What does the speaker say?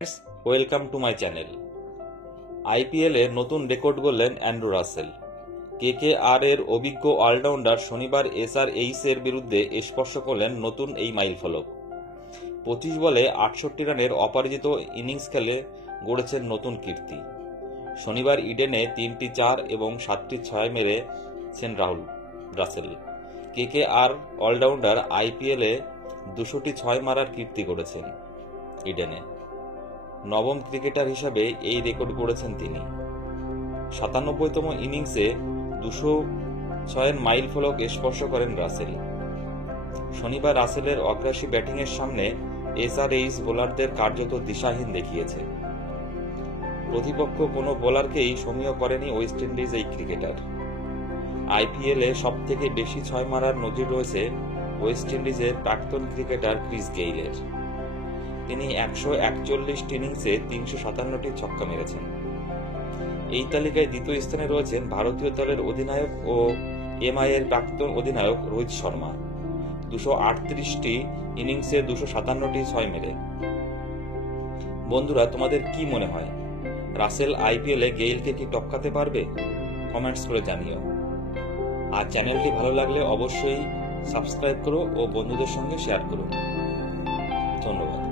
Welcome to my channel. আইপিএলে নতুন record গড়লেন অ্যান্ড্রু রাসেল। কেকেআর এর অভিজ্ঞ অলরাউন্ডার শনিবার এসআরএইচ এর বিরুদ্ধে স্পর্শ করলেন নতুন এই মাইলফলক। 25 বলে 68 রানের অপরাজিত ইনিংস খেলে গড়েছেন নতুন কীর্তি। শনিবার ইডেনে 3টি 4 এবং 7টি 6 মেরেছেন রাসেল। কেকেআর অলরাউন্ডার আইপিএলে 200টি 6 মারার কীর্তি গড়েছেন ইডেনে। নবম ক্রিকেটার হিসাবে এই রেকর্ড গড়েছেন তিনি। 97তম ইনিংসে 206 মাইল ফলক স্পর্শ করেন রাসেল। শনিবার রাসেলের অগ্রাসী ব্যাটিংয়ের সামনে এসআরএইচ বোলারদের কার্যত দিশাহীন দেখিয়েছে। প্রতিপক্ষ কোনো বোলারকেই সমীহ করেনি ওয়েস্ট ইন্ডিজ এই ক্রিকেটার। আইপিএলে সবথেকে বেশি 6 মারার নজির রয়েছে ওয়েস্ট ইন্ডিজের প্রাক্তন ক্রিকেটার ক্রিস গেইলের। তিনি 141 ইনিংসে 357টি ছক্কা মেরেছেন। এই তালিকায় দ্বিতীয় স্থানে রয়েছেন ভারতীয় দলের অধিনায়ক ও এমআই এর প্রাক্তন অধিনায়ক রোহিত শর্মা, 238টি ইনিংসে 257টি 6 মেরে। বন্ধুরা, তোমাদের কি মনে হয়, রাসেল আইপিএলে গেইলকে কি টপকাতে পারবে? কমেন্টস করে জানিও। আর চ্যানেলটি ভালো লাগলে অবশ্যই সাবস্ক্রাইব করো ও বন্ধুদের সঙ্গে শেয়ার করো। ধন্যবাদ।